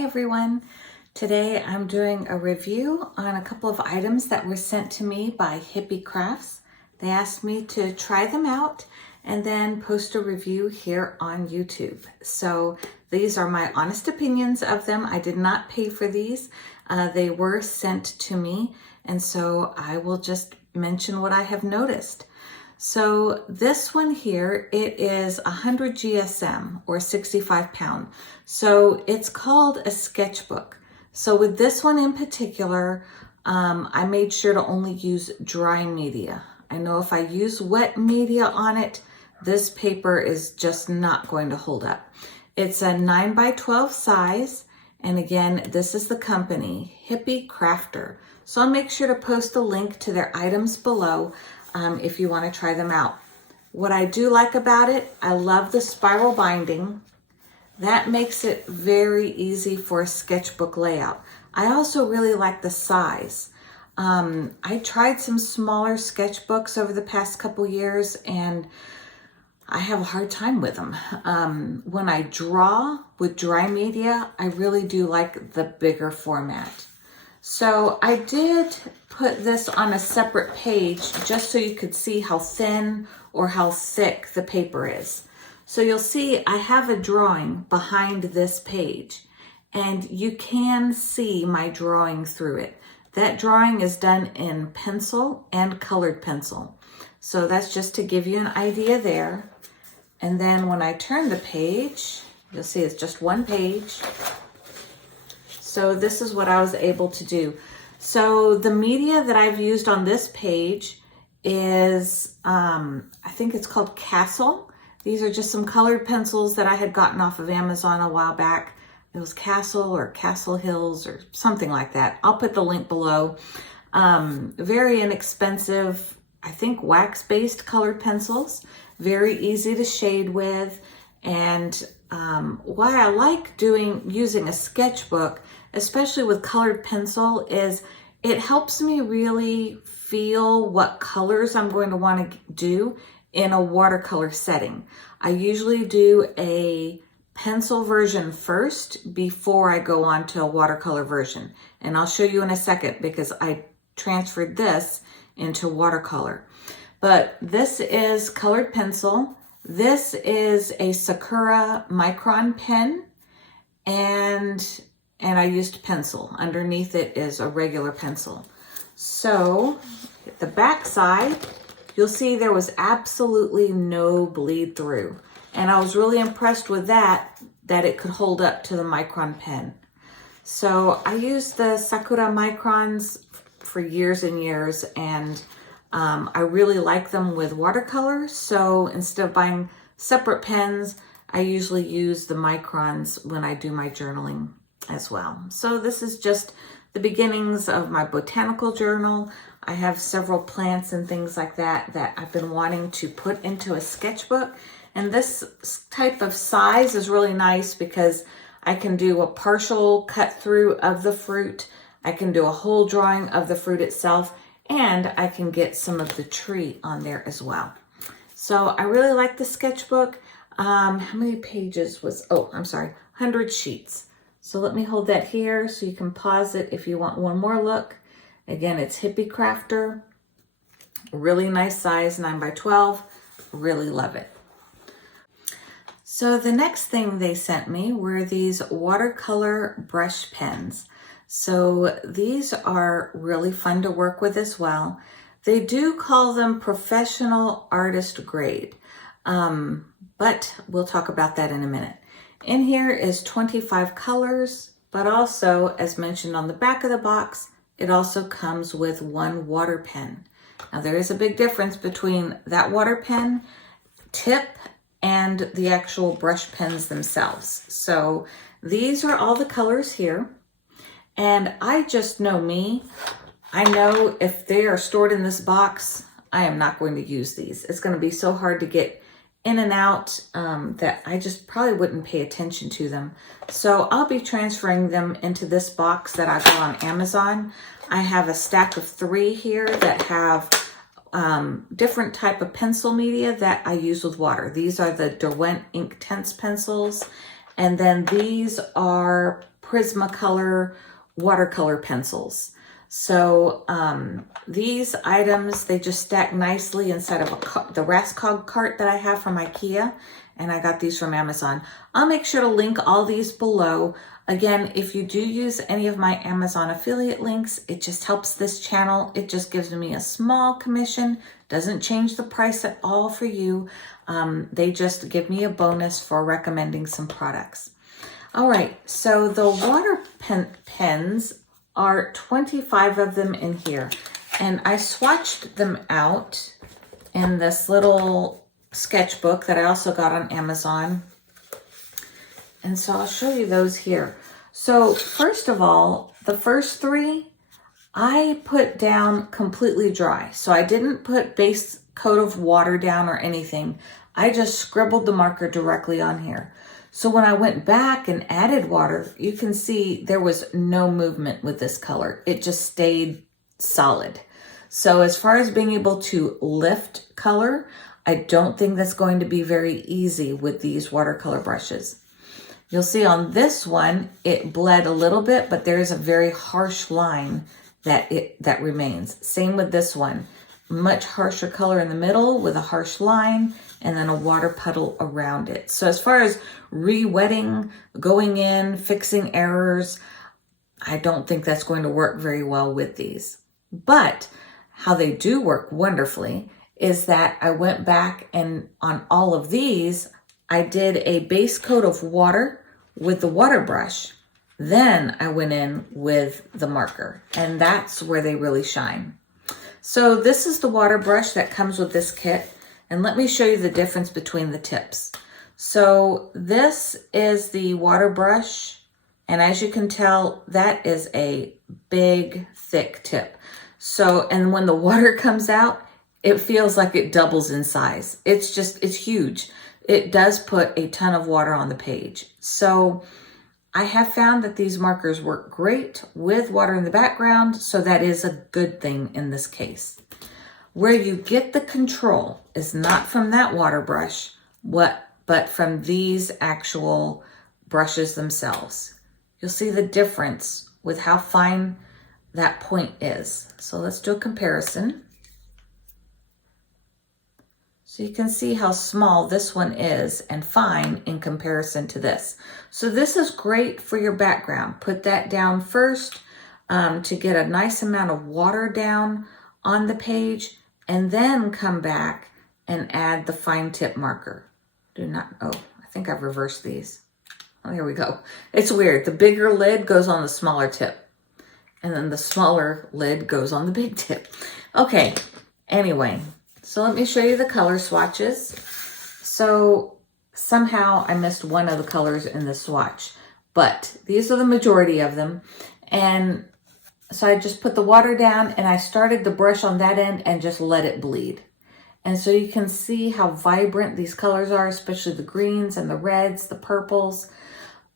Hi everyone. Today I'm doing a review on a couple of items that were sent to me by Hippie Crafts. They asked me to try them out and then post a review here on YouTube. So these are my honest opinions of them. I did not pay for these. They were sent to me, and so I will just mention what I have noticed. So this one here, it is 100 GSM or 65 pound. So it's called a sketchbook. So with this one in particular, I made sure to only use dry media. I know if I use wet media on it, this paper is just not going to hold up. It's a 9 by 12 size. And again, this is the company, Hippie Crafter. So I'll make sure to post a link to their items below if you want to try them out. What I do like about it, I love the spiral binding. That makes it very easy for a sketchbook layout. I also really like the size. I tried some smaller sketchbooks over the past couple years and I have a hard time with them. When I draw with dry media, I really do like the bigger format. So I did put this on a separate page just so you could see how thin or how thick the paper is. So you'll see I have a drawing behind this page and you can see my drawing through it. That drawing is done in pencil and colored pencil. So that's just to give you an idea there. And then when I turn the page, you'll see it's just one page. So this is what I was able to do. So the media that I've used on this page is, I think it's called Castle. These are just some colored pencils that I had gotten off of Amazon a while back. It was Castle or Castle Hills or something like that. I'll put the link below. Very inexpensive, I think wax-based colored pencils. Very easy to shade with. And why I like using a sketchbook, especially with colored pencil, is it helps me really feel what colors I'm going to want to do in a watercolor setting. I usually do a pencil version first before I go on to a watercolor version. And I'll show you in a second because I transferred this into watercolor. But this is colored pencil. This is a Sakura micron pen, and I used pencil. Underneath it is a regular pencil. So the back side, you'll see there was absolutely no bleed through. And I was really impressed with that it could hold up to the micron pen. So I used the Sakura microns for years and years, and I really like them with watercolor. So instead of buying separate pens, I usually use the microns when I do my journaling as well. So this is just the beginnings of my botanical journal. I have several plants and things like that I've been wanting to put into a sketchbook. And this type of size is really nice because I can do a partial cut through of the fruit. I can do a whole drawing of the fruit itself, and I can get some of the tree on there as well. So I really like the sketchbook. How many pages was, I'm sorry, 100 sheets. So let me hold that here so you can pause it if you want one more look. Again, it's Hippie Crafter. Really nice size, 9 by 12. Really love it. So the next thing they sent me were these watercolor brush pens. So these are really fun to work with as well. They do call them professional artist grade, but we'll talk about that in a minute. In here is 25 colors, but also, as mentioned on the back of the box, it also comes with one water pen. Now there is a big difference between that water pen tip and the actual brush pens themselves. So these are all the colors here. And I just know me. I know if they are stored in this box, I am not going to use these. It's going to be so hard to get in and out that I just probably wouldn't pay attention to them. So I'll be transferring them into this box that I got on Amazon. I have a stack of 3 here that have different type of pencil media that I use with water. These are the Derwent Ink Tense pencils. And then these are Prismacolor watercolor pencils. So these items, they just stack nicely inside of the Raskog cart that I have from IKEA, and I got these from Amazon. I'll make sure to link all these below. Again, if you do use any of my Amazon affiliate links, it just helps this channel. It just gives me a small commission, doesn't change the price at all for you. They just give me a bonus for recommending some products. All right, so the water pens are 25 of them in here, and I swatched them out in this little sketchbook that I also got on Amazon. And so I'll show you those here. So first of all, the first three I put down completely dry. So I didn't put base coat of water down or anything. I just scribbled the marker directly on here. So when I went back and added water, you can see there was no movement with this color. It just stayed solid. So as far as being able to lift color, I don't think that's going to be very easy with these watercolor brushes. You'll see on this one, it bled a little bit, but there is a very harsh line that remains. Same with this one. Much harsher color in the middle with a harsh line and then a water puddle around it. So as far as re-wetting, going in, fixing errors, I don't think that's going to work very well with these. But how they do work wonderfully is that I went back and on all of these, I did a base coat of water with the water brush. Then I went in with the marker, and that's where they really shine. So this is the water brush that comes with this kit. And let me show you the difference between the tips. So this is the water brush. And as you can tell, that is a big, thick tip. So, and when the water comes out, it feels like it doubles in size. It's huge. It does put a ton of water on the page. So I have found that these markers work great with water in the background. So that is a good thing in this case. Where you get the control is not from that water brush, but from these actual brushes themselves. You'll see the difference with how fine that point is. So let's do a comparison. So you can see how small this one is and fine in comparison to this. So this is great for your background. Put that down first to get a nice amount of water down on the page, and then come back and add the fine tip marker. I think I've reversed these. Oh, here we go. It's weird. The bigger lid goes on the smaller tip, and then the smaller lid goes on the big tip. Okay, anyway, so let me show you the color swatches. So somehow I missed one of the colors in the swatch, but these are the majority of them. And so I just put the water down and I started the brush on that end and just let it bleed. And so you can see how vibrant these colors are, especially the greens and the reds, the purples.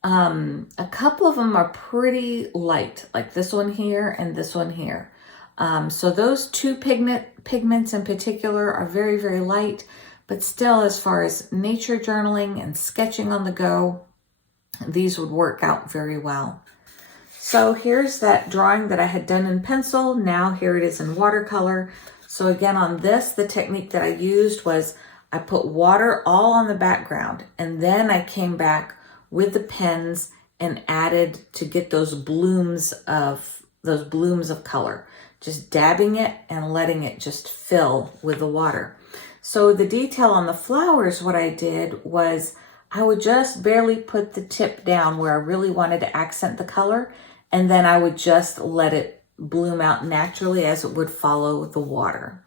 A couple of them are pretty light, like this one here and this one here. So those two pigments in particular are very, very light, but still as far as nature journaling and sketching on the go, these would work out very well. So here's that drawing that I had done in pencil. Now here it is in watercolor. So again, on this, the technique that I used was I put water all on the background, and then I came back with the pens and added to get those blooms of color, just dabbing it and letting it just fill with the water. So the detail on the flowers, what I did was I would just barely put the tip down where I really wanted to accent the color, and then I would just let it bloom out naturally as it would follow the water.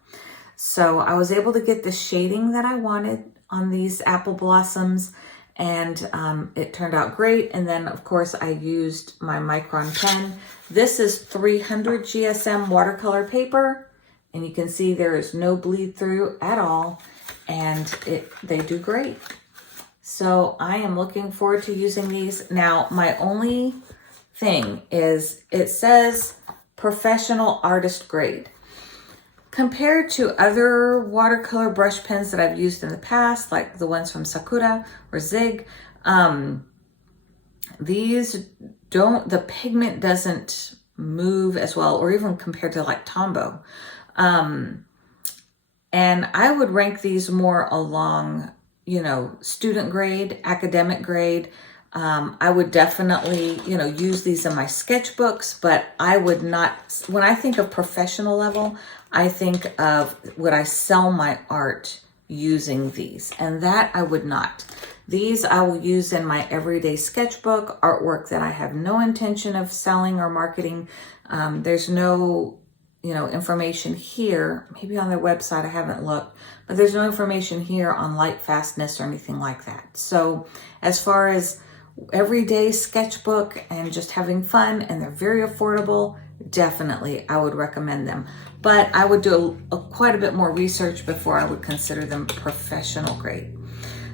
So I was able to get the shading that I wanted on these apple blossoms, and it turned out great. And then of course I used my micron pen. This is 300 GSM watercolor paper, and you can see there is no bleed through at all, and they do great. So I am looking forward to using these. Now, my only thing is it says professional artist grade. Compared to other watercolor brush pens that I've used in the past, like the ones from Sakura or Zig, these the pigment doesn't move as well, or even compared to like Tombow. And I would rank these more along, you know, student grade, academic grade. I would definitely, you know, use these in my sketchbooks, but I would not, when I think of professional level, I think of would I sell my art using these, and that I would not. These I will use in my everyday sketchbook, artwork that I have no intention of selling or marketing. There's no, you know, information here, maybe on their website, I haven't looked, but there's no information here on light fastness or anything like that. So as far as everyday sketchbook and just having fun, and they're very affordable, definitely I would recommend them. But I would do quite a bit more research before I would consider them professional grade.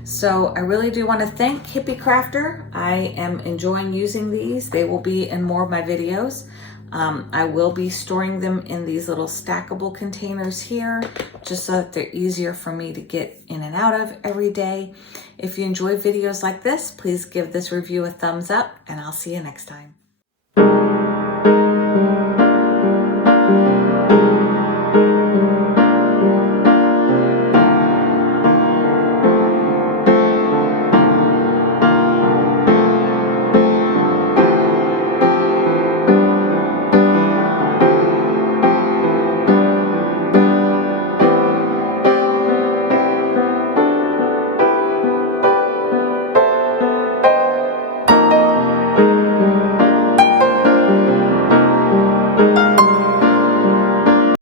So I really do want to thank Hippie Crafter. I am enjoying using these. They will be in more of my videos. I will be storing them in these little stackable containers here, just so that they're easier for me to get in and out of every day. If you enjoy videos like this, please give this review a thumbs up, and I'll see you next time.